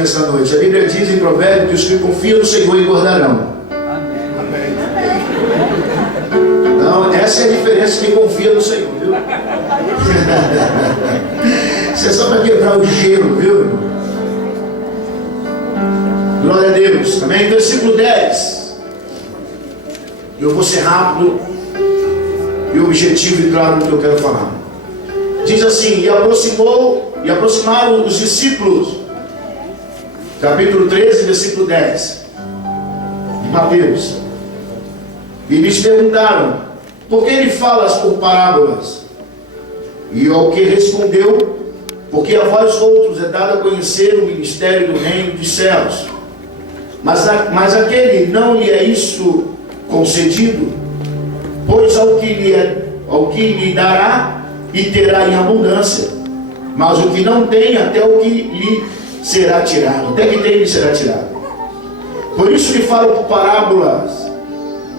nessa noite. A Bíblia diz em Provérbios que os que confiam no Senhor engordarão. Então, essa é a diferença de quem confia no Senhor, viu? Isso é só para quebrar o gelo, viu? Glória a Deus. Amém? Versículo 10. Eu vou ser rápido e objetivo e claro no que eu quero falar. Diz assim: e aproximaram os discípulos, capítulo 13, versículo 10 de Mateus, e lhes perguntaram: por que ele falas por parábolas? E ao que respondeu: porque a vós outros é dado a conhecer o ministério do reino dos céus, mas aquele não lhe é isso concedido, pois ao que lhe dará e terá em abundância, mas o que não tem, até o que lhe será tirado, até que tem lhe será tirado. Por isso lhe falo por parábolas,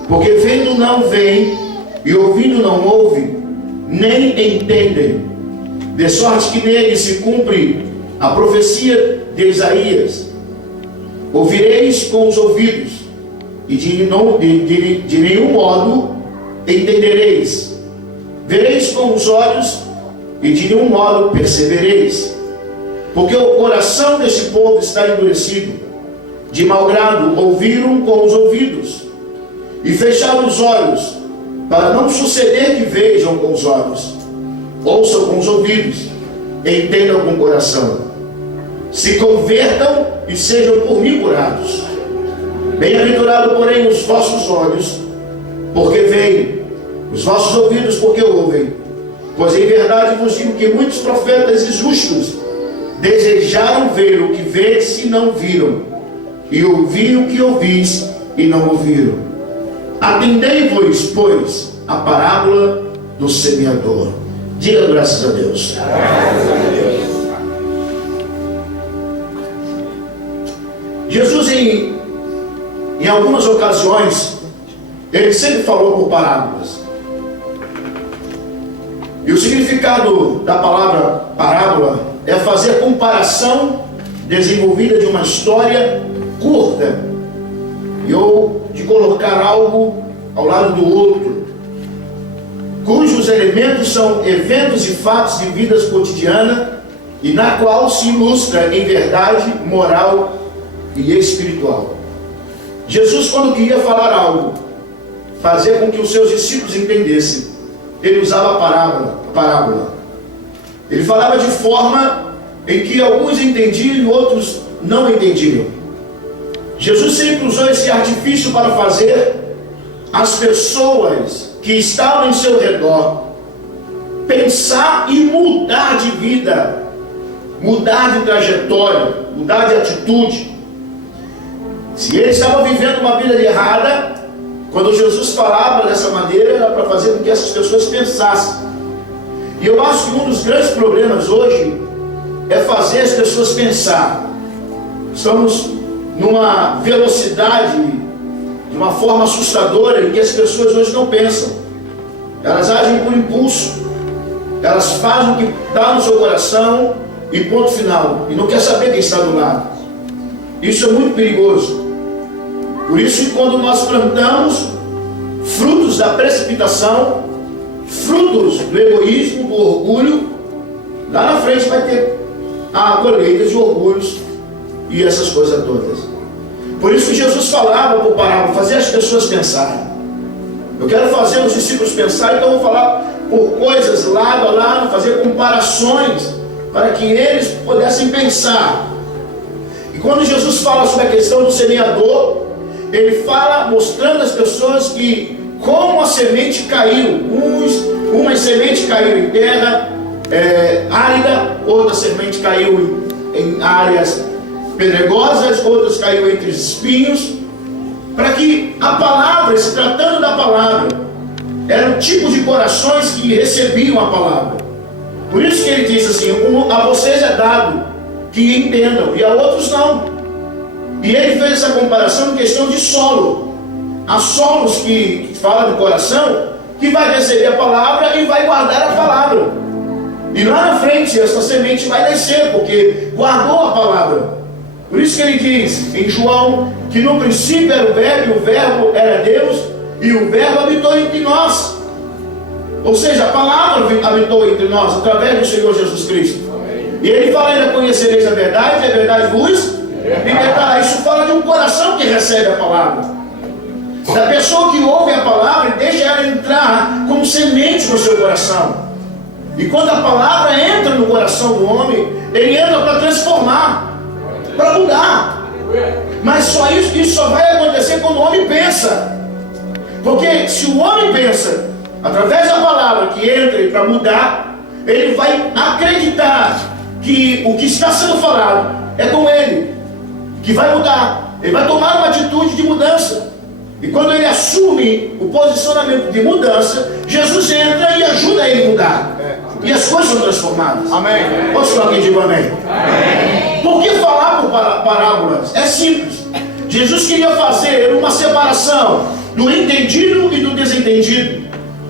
porque vendo não veem, e ouvindo não ouvem, nem entendem, de sorte que nele se cumpre a profecia de Isaías: ouvireis com os ouvidos, e de nenhum modo entendereis, vereis com os olhos, e de nenhum modo percebereis, porque o coração deste povo está endurecido, de mau grado ouviram com os ouvidos, e fecharam os olhos, para não suceder que vejam com os olhos, ouçam com os ouvidos, entendam com o coração, se convertam e sejam por mim curados. Bem-aventurado, porém, os vossos olhos, porque veem, os vossos ouvidos, porque ouvem. Pois em verdade vos digo que muitos profetas e justos desejaram ver o que vedes e não viram, e ouvir o que ouvis e não ouviram. Atendei-vos, pois, a parábola do semeador. Diga graças a Deus. Graças a Deus. Jesus, em algumas ocasiões, ele sempre falou por parábolas. E o significado da palavra parábola é fazer comparação desenvolvida de uma história curta, ou de colocar algo ao lado do outro, cujos elementos são eventos e fatos de vida cotidiana, e na qual se ilustra em verdade moral e espiritual. Jesus, quando queria falar algo, fazer com que os seus discípulos entendessem, ele usava a parábola. Ele falava de forma em que alguns entendiam e outros não entendiam. Jesus sempre usou esse artifício para fazer as pessoas que estavam em seu redor pensar e mudar de vida, mudar de trajetória, mudar de atitude. Se eles estavam vivendo uma vida errada, quando Jesus falava dessa maneira, era para fazer com que essas pessoas pensassem. E eu acho que um dos grandes problemas hoje é fazer as pessoas pensar. Estamos numa velocidade, de uma forma assustadora, em que as pessoas hoje não pensam. Elas agem por impulso. Elas fazem o que está no seu coração e ponto final. E não quer saber quem está do lado. Isso é muito perigoso. Por isso que quando nós plantamos frutos da precipitação, frutos do egoísmo, do orgulho, lá na frente vai ter a colheita de orgulhos e essas coisas todas. Por isso que Jesus falava por parábola, fazer as pessoas pensarem. Eu quero fazer os discípulos pensar, então eu vou falar por coisas lado a lado, fazer comparações, para que eles pudessem pensar. E quando Jesus fala sobre a questão do semeador, ele fala mostrando às pessoas que como a semente caiu. Uma semente caiu em terra árida, outra semente caiu em áreas pedregosas, outras caiu entre os espinhos, para que a palavra, se tratando da palavra, era o tipo de corações que recebiam a palavra. Por isso que ele diz assim: a vocês é dado que entendam, e a outros não. E ele fez essa comparação em questão de solo. Há solos que falam do coração, que vai receber a palavra e vai guardar a palavra. E lá na frente essa semente vai nascer, porque guardou a palavra. Por isso que ele diz em João que no princípio era o Verbo, e o Verbo era Deus, e o Verbo habitou entre nós. Ou seja, a palavra habitou entre nós através do Senhor Jesus Cristo. E ele fala ainda: conhecereis a verdade, e a verdade vos libertará. Isso fala de um coração que recebe a palavra, da pessoa que ouve a palavra e deixa ela entrar como semente no seu coração. E quando a palavra entra no coração do homem, ele entra para transformar, para mudar. Mas só isso só vai acontecer quando o homem pensa. Porque se o homem pensa através da palavra que entra para mudar, ele vai acreditar que o que está sendo falado é com ele, que vai mudar. Ele vai tomar uma atitude de mudança. E quando ele assume o posicionamento de mudança, Jesus entra e ajuda ele a mudar. E as coisas são transformadas. Amém. Posso falar alguém diga amém? Amém. Por que falar por parábolas? É simples. Jesus queria fazer uma separação do entendido e do desentendido.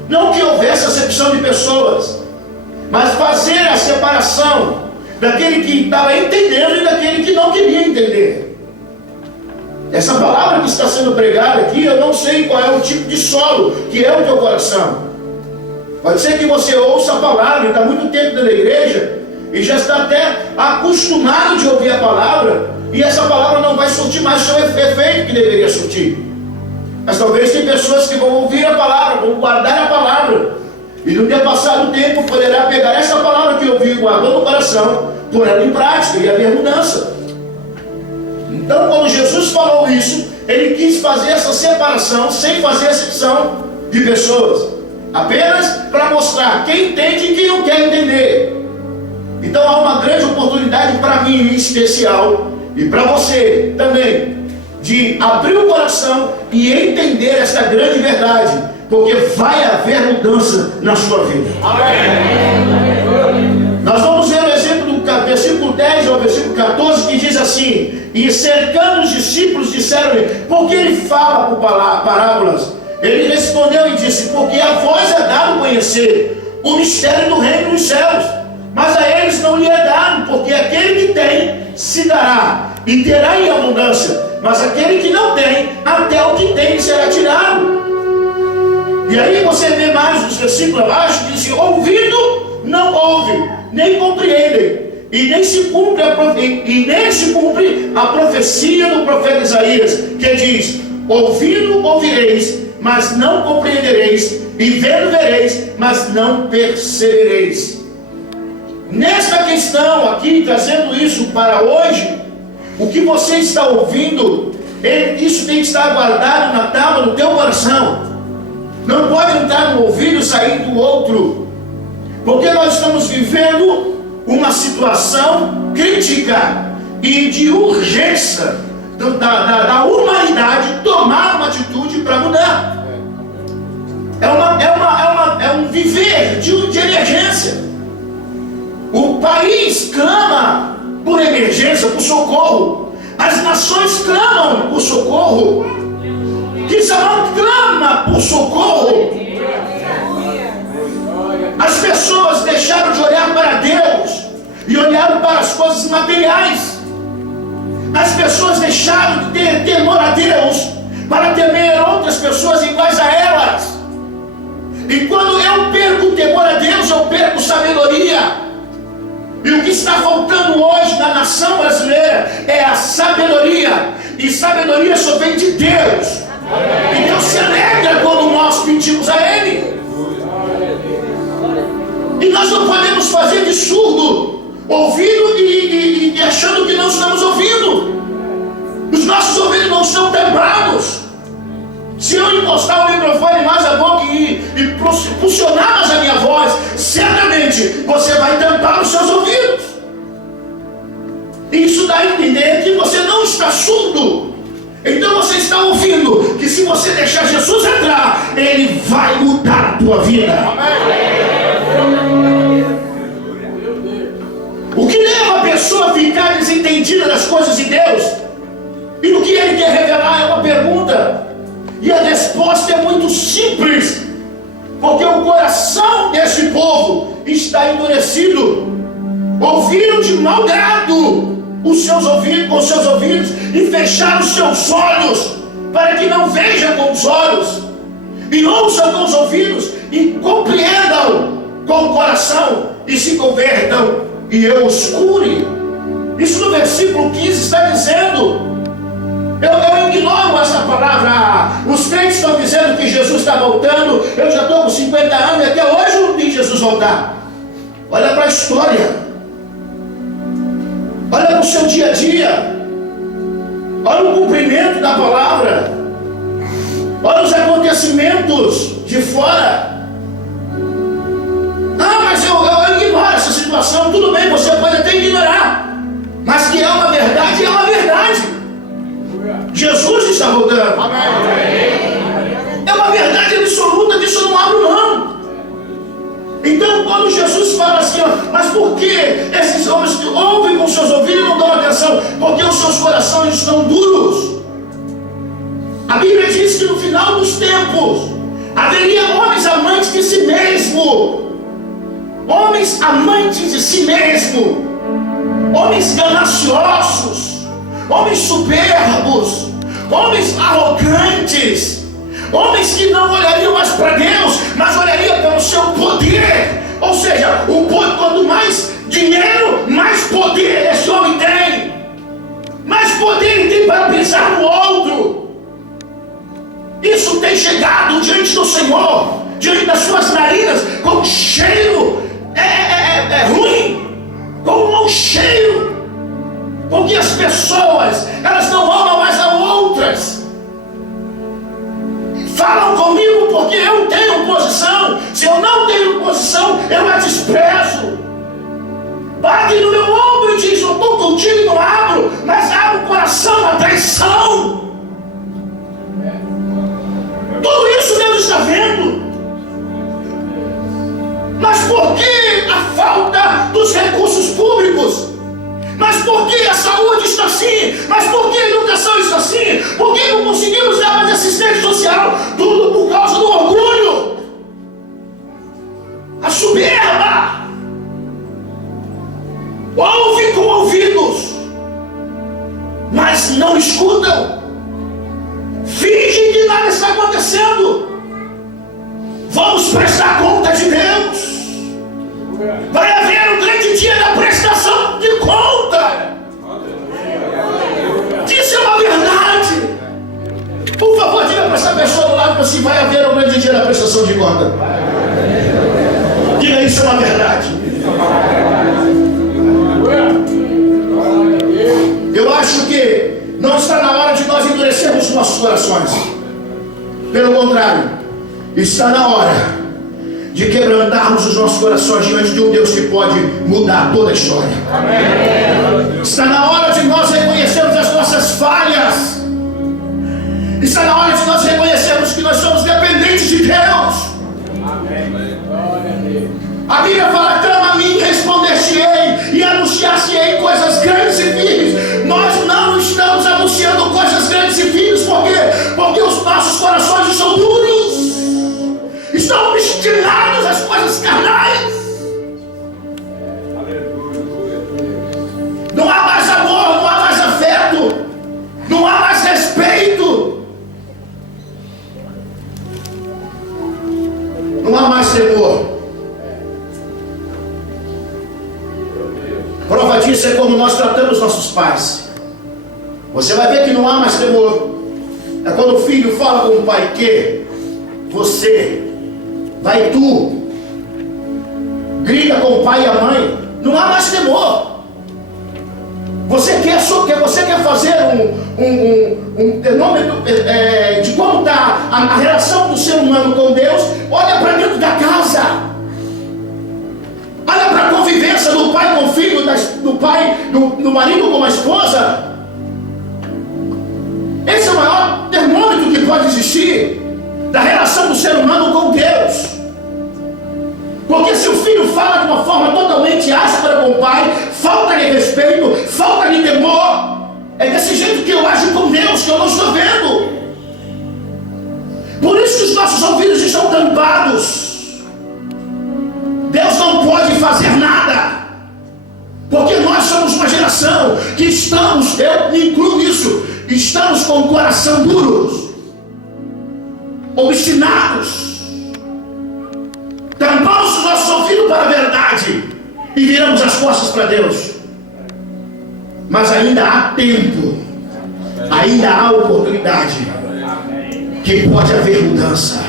Não que houvesse acepção de pessoas, mas fazer a separação daquele que estava entendendo e daquele que não queria entender. Essa palavra que está sendo pregada aqui, eu não sei qual é o tipo de solo que é o teu coração. Pode ser que você ouça a palavra e está muito tempo dentro da igreja e já está até acostumado de ouvir a palavra, e essa palavra não vai surtir mais o seu efeito que deveria surtir. Mas talvez tem pessoas que vão ouvir a palavra, vão guardar a palavra, e no ter passado o tempo poderá pegar essa palavra que ouviu e guardou no coração, pôr ela em prática e haver mudança. Então, quando Jesus falou isso, ele quis fazer essa separação sem fazer exceção de pessoas, apenas para mostrar quem entende e quem não quer entender. Então há uma grande oportunidade para mim em especial, e para você também, de abrir o coração e entender esta grande verdade, porque vai haver mudança na sua vida. Amém. Nós vamos ver o exemplo do versículo 10 ao versículo 14, que diz assim: e cercando os discípulos disseram-lhe: por que ele fala por parábolas? Ele respondeu e disse: porque a vós é dado conhecer o mistério do reino dos céus, mas a eles não lhe é dado, porque aquele que tem se dará e terá em abundância, mas aquele que não tem, até o que tem será tirado. E aí você vê mais nos versículos abaixo, diz: ouvindo não ouve, nem compreendem, e nem se cumpre a profecia do profeta Isaías, que diz: ouvindo ouvireis, mas não compreendereis, e vendo vereis, mas não percebereis. Nesta questão aqui, trazendo isso para hoje, o que você está ouvindo, isso tem que estar guardado na tábua do teu coração. Não pode entrar no ouvido e sair do outro, porque nós estamos vivendo uma situação crítica e de urgência da humanidade tomar uma atitude para mudar. É um viver de emergência. O país clama por emergência, por socorro. As nações clamam por socorro. Israel clama por socorro. As pessoas deixaram de olhar para Deus e olharam para as coisas materiais. As pessoas deixaram de ter temor a Deus para temer outras pessoas iguais a elas. E quando eu perco o temor a Deus, eu perco sabedoria. E o que está faltando hoje na nação brasileira é a sabedoria. E sabedoria só vem de Deus. E Deus se alegra quando nós pedimos a Ele. E nós não podemos fazer de surdo, ouvindo e achando que não estamos ouvindo. Os nossos ouvidos não estão tampados. Se eu encostar o microfone mais a boca e impulsionar mais a minha voz, certamente você vai tampar os seus ouvidos. Isso dá a entender que você não está surdo. Então você está ouvindo que se você deixar Jesus entrar, Ele vai mudar a tua vida. O que leva a pessoa a ficar desentendida das coisas de Deus e do que Ele quer revelar é uma pergunta. E a resposta é muito simples, porque o coração desse povo está endurecido. Ouviram de mau grado os seus ouvidos, com os seus ouvidos, e fechar os seus olhos, para que não vejam com os olhos, e ouçam com os ouvidos, e compreendam com o coração, e se convertam, e eu os cure. Isso no versículo 15 está dizendo. Eu ignoro essa palavra. Os crentes estão dizendo que Jesus está voltando. Eu já estou com 50 anos e até hoje não vi Jesus voltar. Olha para a história. Olha para o seu dia a dia. Olha o cumprimento da palavra. Olha os acontecimentos de fora. Ah, mas eu ignoro essa situação. Tudo bem, você pode até ignorar, mas que é uma verdade, é uma verdade. Jesus está voltando. É uma verdade absoluta, disso eu não abro mão. Então, quando Jesus fala assim, mas por que esses homens que ouvem com seus ouvidos e não dão atenção? Porque os seus corações estão duros. A Bíblia diz que no final dos tempos haveria homens amantes de si mesmo, homens amantes de si mesmo, homens gananciosos, homens soberbos, homens arrogantes, homens que não olhariam mais para Deus, mas olhariam pelo seu poder. Ou seja, quanto mais dinheiro, mais poder esse homem tem, mais poder ele tem para pisar no outro. Isso tem chegado diante do Senhor, diante das suas narinas, com um cheiro ruim, com um mau cheiro. Porque as pessoas, elas não amam mais a outras. Falam comigo porque eu tenho posição. Se eu não tenho posição, eu a desprezo. Bate no meu ombro e diz, eu estou contigo e não abro, mas abre o coração, a traição. Tudo isso Deus está vendo. Mas por que a falta dos recursos públicos? Mas por que a saúde está assim? Mas por que a educação está assim? Por que não conseguimos dar mais assistência social? Tudo por causa do orgulho, a soberba. Ouvem com ouvidos, mas não escutam. Fingem que nada está acontecendo. Vamos prestar conta de Deus. Vai haver um grande dia da prestação de conta. Isso é uma verdade. Por favor, diga para essa pessoa do lado assim: vai haver um grande dia da prestação de conta. Diga, isso é uma verdade. Eu acho que não está na hora de nós endurecermos nossos corações. Pelo contrário, está na hora de quebrantarmos os nossos corações diante de um Deus que pode mudar toda a história. Amém. Está na hora de nós reconhecermos as nossas falhas. Está na hora de nós reconhecermos que nós somos dependentes de Deus. Amém. A Bíblia fala: clama a mim, responder-te-ei e anunciar-te-ei coisas grandes e firmes. Nós não estamos anunciando coisas grandes e firmes. Por quê? Porque os nossos corações estão duros, estão obstinados às coisas carnais. Não há mais amor, não há mais afeto, não há mais respeito, não há mais temor. Prova disso é como nós tratamos nossos pais. Você vai ver que não há mais temor. É quando o filho fala com o pai que você, vai tu, grita com o pai e a mãe. Não há mais temor. Você quer fazer um termômetro de como está a relação do ser humano com Deus? Olha para dentro da casa. Olha para a convivência do pai com o filho, do pai, do marido com a esposa. Esse é o maior termômetro que pode existir da relação do ser humano com Deus. Porque se o filho fala de uma forma totalmente áspera com o pai, falta de respeito, falta de temor, é desse jeito que eu ajo com Deus, que eu não estou vendo. Por isso que os nossos ouvidos estão tampados. Deus não pode fazer nada, porque nós somos uma geração coração, que estamos, eu me incluo nisso, estamos com o coração duros, obstinados, tampamos os nossos ouvidos para a verdade e viramos as costas para Deus. Mas ainda há tempo, ainda há oportunidade, que pode haver mudança.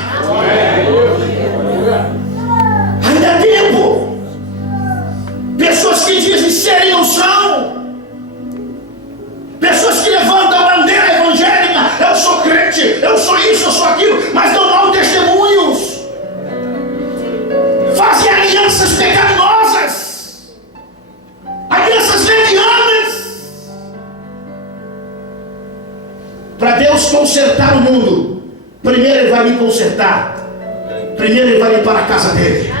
Ainda há tempo. Pessoas que dizem serem não são, pessoas que levantam a bandeira evangélica, eu sou crente, eu sou isso, eu sou aquilo, mas não dão testemunhos, fazem alianças pecaminosas, alianças levianas. Para Deus consertar o mundo, primeiro Ele vai me consertar, primeiro Ele vai limpar a casa dele.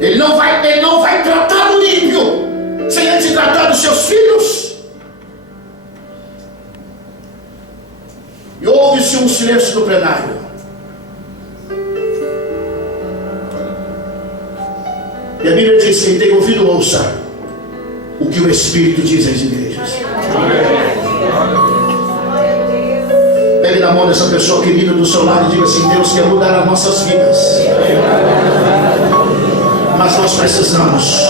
Ele não vai tratar do ímpio sem antes tratar dos seus filhos. E houve-se um silêncio no plenário. E a Bíblia diz: quem tem ouvido, ouça o que o Espírito diz às igrejas. Pegue na mão dessa pessoa querida do seu lado e diga assim: Deus quer mudar as nossas vidas, mas nós precisamos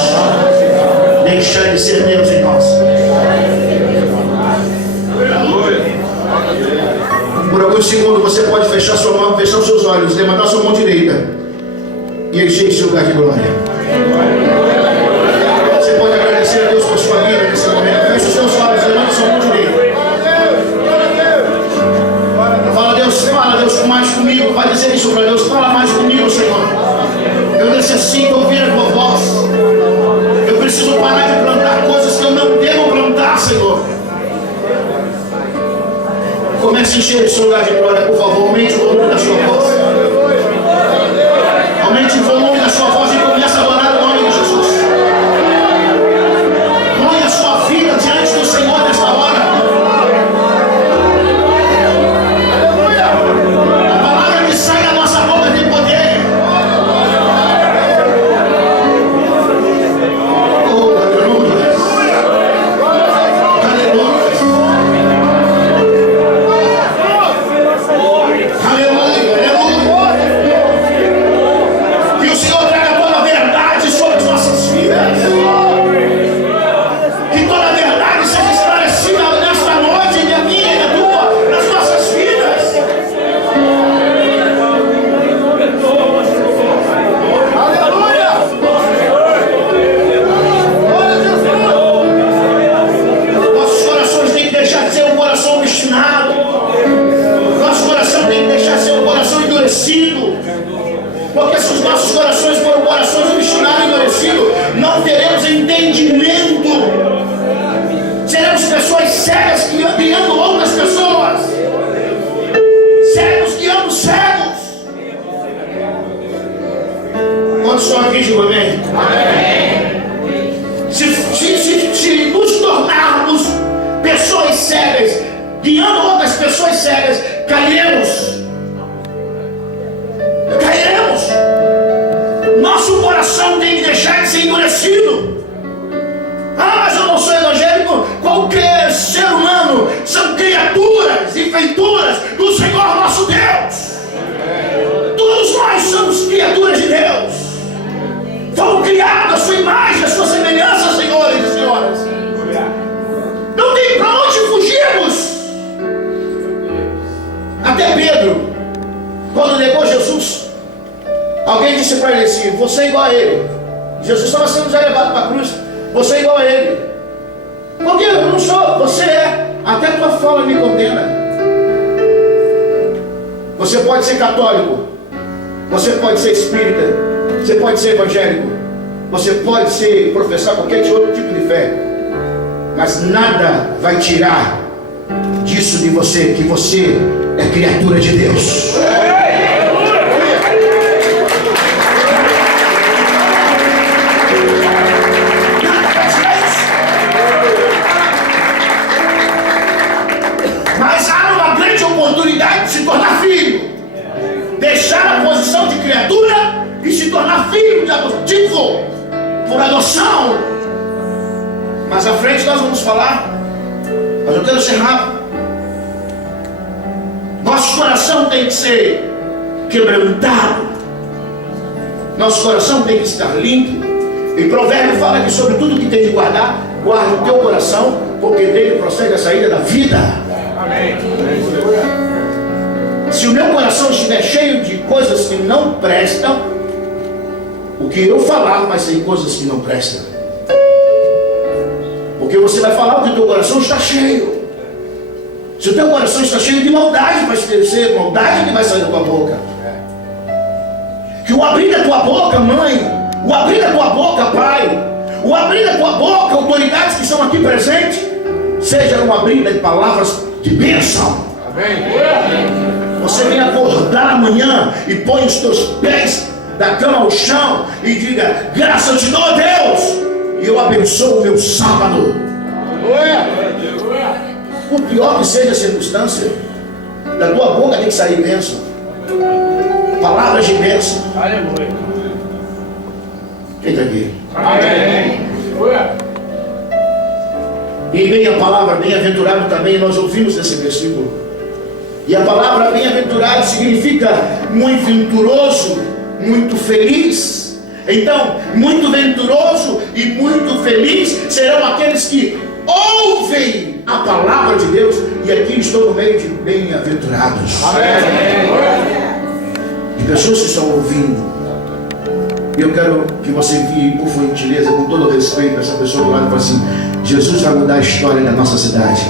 deixar de ser Deus em nós. Por alguns segundos você pode fechar sua mão, fechar os seus olhos, levantar sua mão direita e encher esse lugar de glória. Você pode agradecer a Deus por sua vida nesse momento. Feche os seus olhos, levanta sua mão direita. Fala Deus mais comigo. Vai dizer isso para Deus: fala mais comigo, Senhor. Eu necessito ouvir a tua voz. Eu preciso parar de plantar coisas que eu não devo plantar, Senhor. Comece a encher esse lugar de glória, por favor. Aumente o volume da sua voz. Aumente o volume da sua voz e comece a adorar o nome de Jesus. Põe a sua vida diante do Senhor nesta hora. A palavra que sai da nossa boca tem poder. Oh, aleluia. Que o Senhor traga toda a verdade sobre as nossas vidas. Que toda a verdade seja esclarecida nesta noite, na minha e na tua, nas nossas vidas. Nossos corações têm que deixar de ser um coração obstinado. Nosso coração tem que deixar de ser um coração endurecido. Porque se os nossos corações forem corações obstinados e endurecidos, não teremos entendimento. Seremos pessoas cegas guiando outras pessoas. Cegos guiando cegos. Quantos estão aqui, digo amém? Se nos tornarmos pessoas cegas, guiando outras pessoas cegas, cairemos. Nosso coração tem que deixar de ser endurecido. Ah, mas eu não sou evangélico. Qualquer ser humano são criaturas e feituras do Senhor nosso Deus. Todos nós somos criaturas de Deus. Fomos criados à sua imagem, à sua semelhança, senhores e senhoras. Não tem para onde fugirmos. Até Pedro, quando negou Jesus, alguém disse para ele assim: você é igual a ele. Jesus estava sendo já levado para a cruz. Você é igual a ele. Por quê? Eu não sou. Você é. Até a tua fala me condena. Você pode ser católico, você pode ser espírita, você pode ser evangélico, você pode ser professar qualquer outro tipo de fé, mas nada vai tirar disso de você, que você é criatura de Deus. Mas há uma grande oportunidade de se tornar filho, deixar a posição de criatura e se tornar filho de adotivo, por adoção. frente nós vamos falar, mas eu quero ser rápido. Nosso coração tem que ser quebrantado, nosso coração tem que estar limpo. E Provérbio fala que sobre tudo que tem de guardar, guarda o teu coração, porque dele procede a saída da vida. Amém. Se o meu coração estiver cheio de coisas que não prestam, o que eu falar vai ser coisas que não prestam. Porque você vai falar o que o teu coração está cheio. Se o teu coração está cheio de maldade, vai ser maldade que vai sair da tua boca. Que o abrir da tua boca, mãe, o abrir da tua boca, pai, o abrir da tua boca, autoridades que estão aqui presentes, seja um abrir de palavras de bênção. Amém. Você vem acordar amanhã e põe os teus pés da cama ao chão e diga: graças eu te dou, Deus, e eu abençoo o meu sábado. Por pior que seja a circunstância, da tua boca tem que sair bênção, palavras de bênção. Aleluia. Quem está aqui? Amém. E vem a palavra bem-aventurado também, nós ouvimos nesse versículo. E a palavra bem-aventurado significa muito venturoso, muito feliz. Então, muito venturoso e muito feliz serão aqueles que ouvem a palavra de Deus. E aqui estou no meio de bem-aventurados. Amém. De pessoas que estão ouvindo. E eu quero que você envie, por gentileza, com todo o respeito, essa pessoa do lado e fale assim: Jesus vai mudar a história da nossa cidade.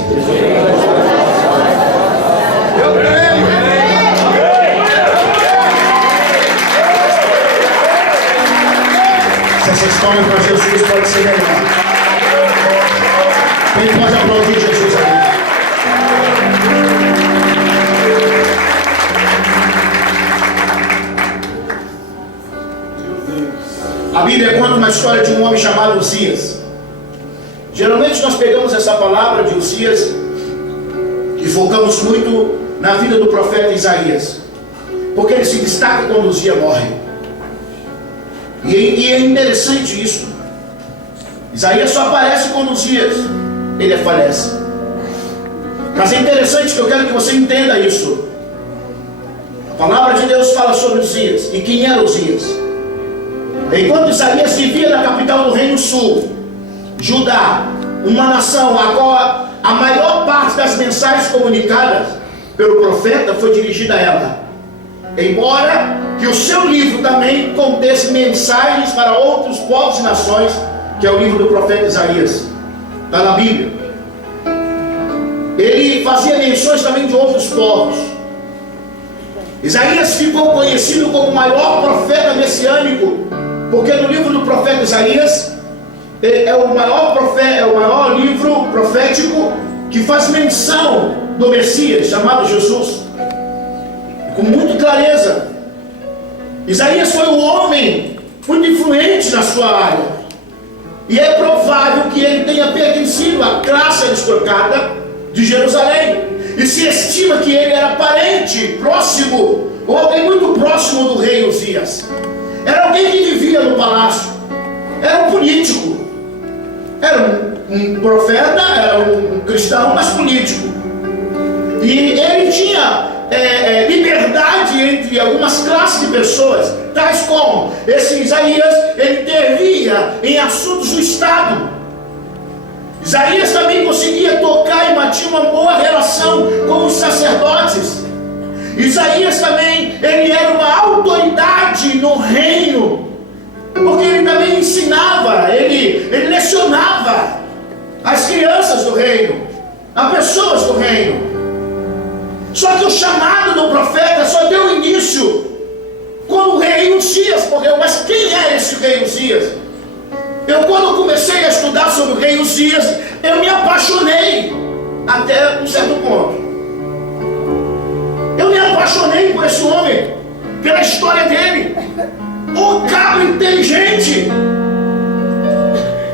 Se essas palmas para Jesus pode ser melhor. Quem pode aplaudir Jesus aí? A Bíblia conta uma história de um homem chamado Uzias. Geralmente nós pegamos essa palavra de Uzias e focamos muito na vida do profeta Isaías, porque ele se destaca quando Uzias morre. E é interessante isso. Isaías só aparece quando Uzias ele falece. Mas é interessante que eu quero que você entenda isso. A palavra de Deus fala sobre Uzias. E quem era Uzias? Enquanto Isaías vivia na capital do Reino Sul, Judá, uma nação a qual a maior parte das mensagens comunicadas pelo profeta foi dirigida a ela, embora que o seu livro também contesse mensagens para outros povos e nações, que é o livro do profeta Isaías, está na Bíblia. Ele fazia menções também de outros povos. Isaías ficou conhecido como o maior profeta messiânico, porque no livro do profeta Isaías é o maior livro profético que faz menção do Messias, chamado Jesus, com muita clareza. Isaías foi um homem muito influente na sua área, e é provável que ele tenha pertencido à classe aristocrata de Jerusalém, e se estima que ele era parente próximo, ou alguém muito próximo do rei Uzias. Era alguém que vivia no palácio, era um político, era um profeta, era um cristão, mas político. E ele tinha liberdade entre algumas classes de pessoas, tais como esse Isaías, ele intervia em assuntos do Estado. Isaías também conseguia tocar e mantinha uma boa relação com os sacerdotes. Isaías também, ele era uma autoridade no reino, porque ele também ensinava, ele lecionava as crianças do reino, as pessoas do reino. Só que o chamado do profeta só deu início quando o rei Uzias morreu. Mas quem era esse rei Uzias? Quando comecei a estudar sobre o rei Uzias, eu me apaixonei até um certo ponto. Eu me apaixonei por esse homem, pela história dele. O cabra inteligente.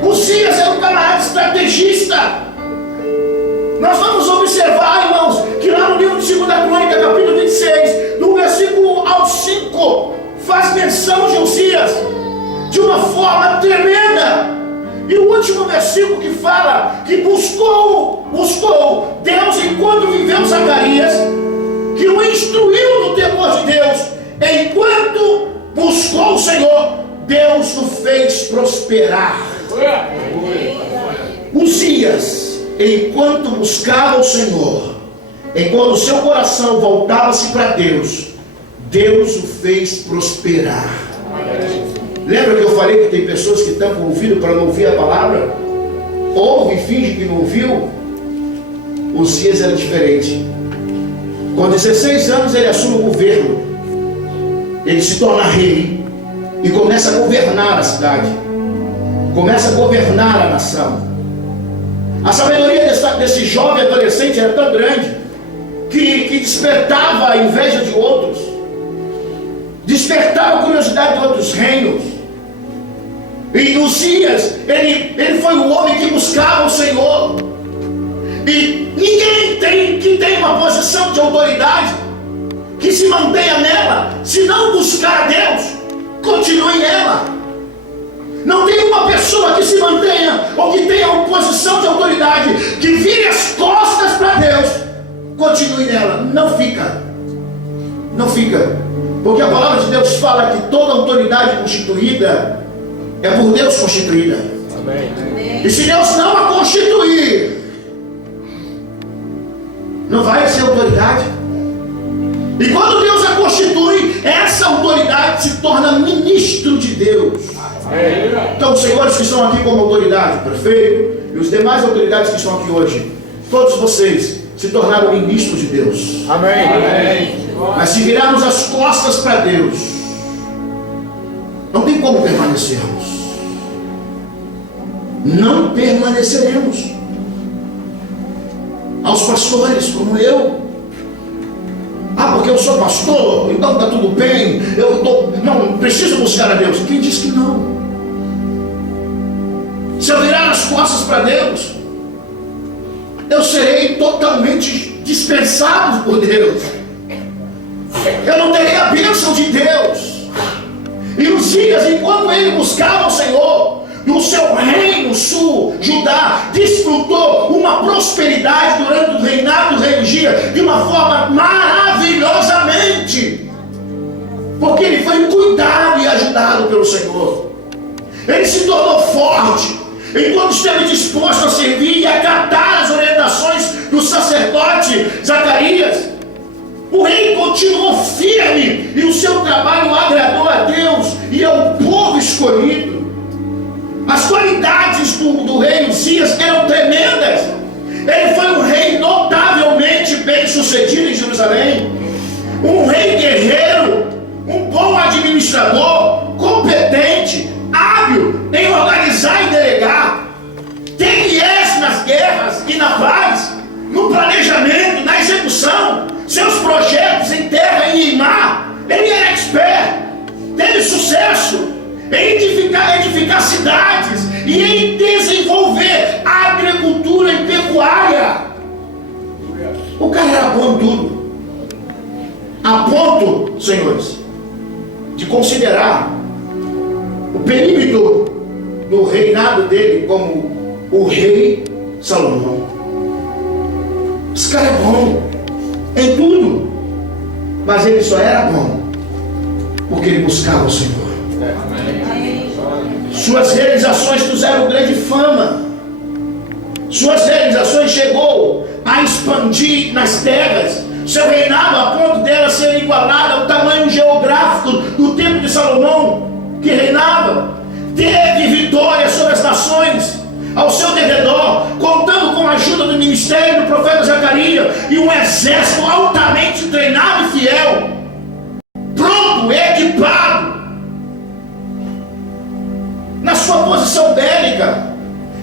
Uzias era um camarada estrategista. Nós vamos observar, irmãos, que lá no livro de 2 Crônica, capítulo 26, do versículo ao 5, faz menção de Uzias de uma forma tremenda. E o último versículo que fala que buscou Deus enquanto viveu Zacarias, que o instruiu no temor de Deus, enquanto buscou o Senhor, Deus o fez prosperar. Uzias, enquanto buscava o Senhor, enquanto o seu coração voltava-se para Deus, Deus o fez prosperar. Lembra que eu falei que tem pessoas que tampam o ouvido para não ouvir a palavra? Ouve e finge que não ouviu? Uzias era diferente. Com 16 anos ele assume o governo. Ele se torna rei e começa a governar a cidade, começa a governar a nação. A sabedoria desse jovem adolescente era tão grande que despertava a inveja de outros, despertava a curiosidade de outros reinos. E Uzias, ele foi o homem que buscava o Senhor. E ninguém que tem uma posição de autoridade que se mantenha nela, se não buscar a Deus, continue nela. Não tem uma pessoa que se mantenha ou que tenha uma posição de autoridade que vire as costas para Deus, continue nela. Não fica. Porque a palavra de Deus fala que toda autoridade constituída é por Deus constituída. Amém. E se Deus não a constituir, não vai ser autoridade. E quando Deus a constitui, essa autoridade se torna ministro de Deus. Amém. Então, os senhores que estão aqui como autoridade, prefeito, e os demais autoridades que estão aqui hoje, todos vocês se tornaram ministros de Deus. Amém. Amém. Mas se virarmos as costas para Deus, não tem como permanecermos. Não permaneceremos. Aos pastores como eu, porque eu sou pastor, então está tudo bem, não preciso buscar a Deus. Quem diz que não? Se eu virar as costas para Deus, eu serei totalmente dispensado por Deus. Eu não terei a bênção de Deus. E Uzias, enquanto ele buscava o Senhor, no seu reino sul, Judá, desfrutou uma prosperidade durante o reinado do rei Uzias de uma forma maravilhosamente, porque ele foi cuidado e ajudado pelo Senhor. Ele se tornou forte enquanto esteve disposto a servir e acatar as orientações do sacerdote Zacarias. O rei continuou firme e o seu trabalho agradou a Deus e ao povo escolhido. As qualidades do rei Uzias eram tremendas. Ele foi um rei notavelmente bem sucedido em Jerusalém, um rei guerreiro, um bom administrador, competente, hábil em organizar e delegar, tem viés nas guerras e na paz, no planejamento, na execução, seus projetos em terra e em mar. Ele era expert, teve sucesso em edificar cidades e em desenvolver a agricultura e pecuária. O cara era bom em tudo, a ponto, senhores, de considerar o perímetro do reinado dele como o rei Salomão. Esse cara é bom em tudo, mas ele só era bom porque ele buscava o Senhor. Suas realizações fizeram grande fama. Suas realizações chegou a expandir nas terras. Seu reinado, a ponto dela ser igualada ao tamanho geográfico do tempo de Salomão, que reinava. Teve vitória sobre as nações ao seu derredor, contando com a ajuda do ministério do profeta Zacarias e um exército altamente treinado e fiel, pronto, equipado. Na sua posição bélica,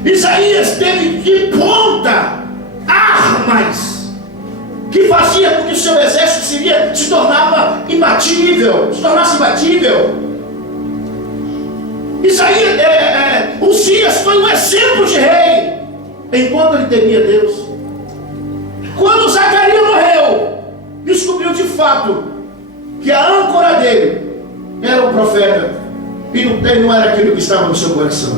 Isaías teve de ponta armas que fazia com que o seu exército se tornasse imbatível. Uzias foi um exemplo de rei enquanto ele temia Deus. Quando Zacarias morreu, descobriu de fato que a âncora dele era o profeta e não era aquilo que estava no seu coração.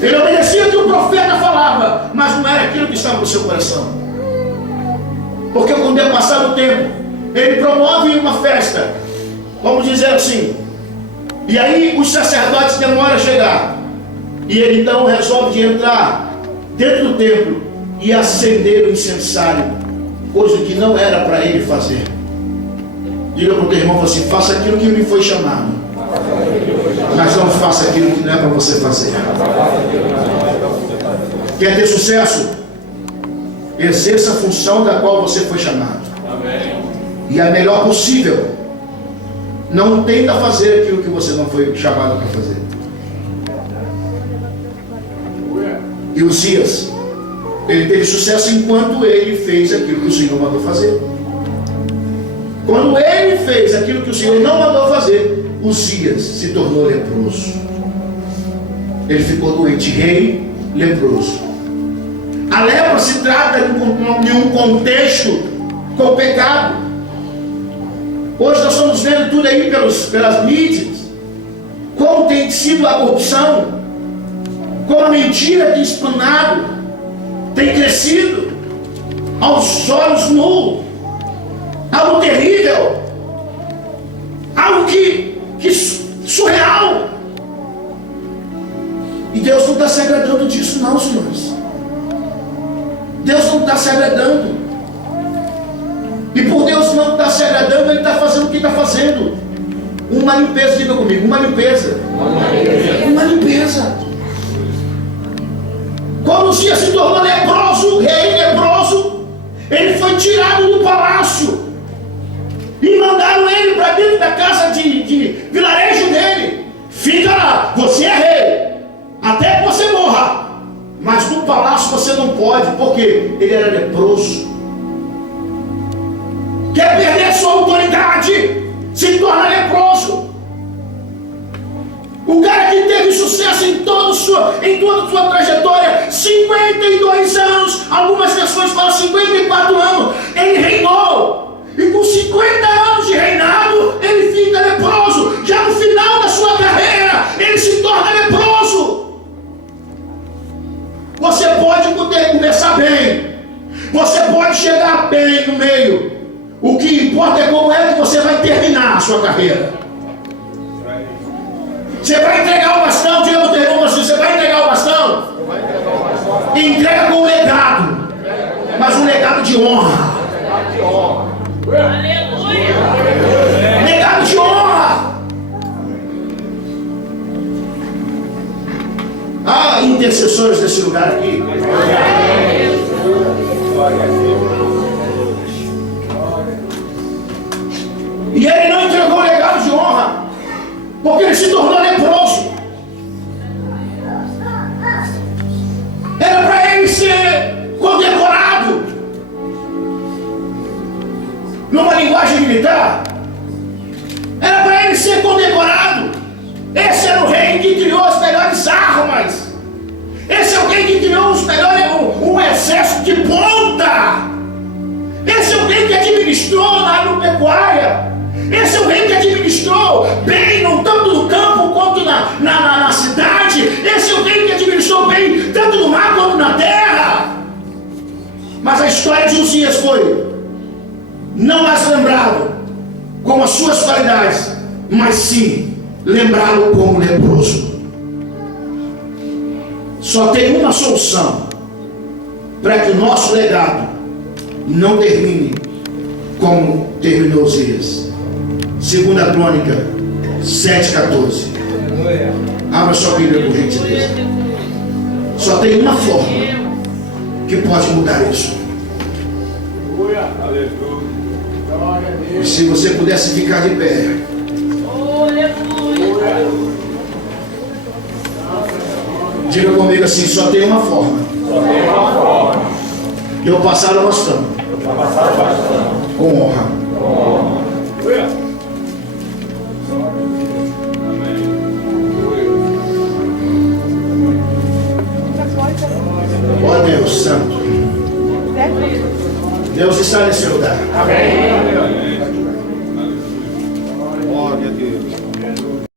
Ele obedecia o que o profeta falava, mas não era aquilo que estava no seu coração. Porque com o passar do tempo, ele promove uma festa, vamos dizer assim, e aí os sacerdotes demoram a chegar, e ele então resolve de entrar dentro do templo e acender o incensário, coisa que não era para ele fazer. Diga para o teu irmão assim: faça aquilo que me foi chamado, mas não faça aquilo que não é para você fazer. Quer ter sucesso? Exerça a função da qual você foi chamado. E a melhor possível. Não tenta fazer aquilo que você não foi chamado para fazer. E Uzias, ele teve sucesso enquanto ele fez aquilo que o Senhor mandou fazer. Quando ele fez aquilo que o Senhor não mandou fazer, Uzias se tornou leproso. Ele ficou doente, rei leproso. A lepra se trata de um contexto com o pecado. Hoje nós estamos vendo tudo aí pelas mídias, como tem sido a corrupção, como a mentira tem esplanado, tem crescido aos olhos nus, algo terrível, algo que surreal. E Deus não está se agradando disso não, senhores. Deus não está se agradando. E por Deus não estar se agradando, Ele está fazendo o que está fazendo. Uma limpeza, diga comigo, uma limpeza. Uma limpeza. Quando Uzias se tornou leproso, rei leproso, ele foi tirado do palácio e mandaram ele para dentro da casa de vilarejo dele. Fica lá, você é rei, até que você morra. Mas no palácio você não pode, porque ele era leproso. Quer perder sua autoridade, se torna leproso. O cara que teve sucesso em toda sua trajetória, 52 anos, algumas versões falam 54 anos, ele reinou. E com 50 anos de reinado, ele fica leproso. Já no final da sua carreira, ele se torna leproso. Você pode começar bem, você pode chegar bem no meio. O que importa é como é que você vai terminar a sua carreira. Você vai entregar o bastão, diga para o teu irmão assim: você vai entregar o bastão? Entrega com um legado, mas um legado de honra. Aleluia! Legado de honra. Há intercessores desse lugar aqui. E ele não entregou o legado de honra, porque ele se tornou leproso. Era para ele ser condecorado. Numa linguagem militar, era para ele ser condecorado. Esse era o rei que criou as melhores armas. Esse é o rei que criou um exército de ponta. Esse é o rei que administrou na agropecuária. Esse é o rei que administrou bem, não tanto no campo quanto na cidade. Esse é o rei que administrou bem, tanto no mar quanto na terra. Mas a história de Uzias foi não mais lembrá-lo com as suas qualidades, mas sim lembrá-lo como leproso. Só tem uma solução para que o nosso legado não termine como terminou Uzias. 2 Crônica 7,14. Abra sua Bíblia por gentileza. Só tem uma forma que pode mudar isso. E se você pudesse ficar de pé. Diga comigo assim: só tem uma forma. Eu passar o bastão com honra. Ó Deus Santo, Deus está nesse lugar. Amém.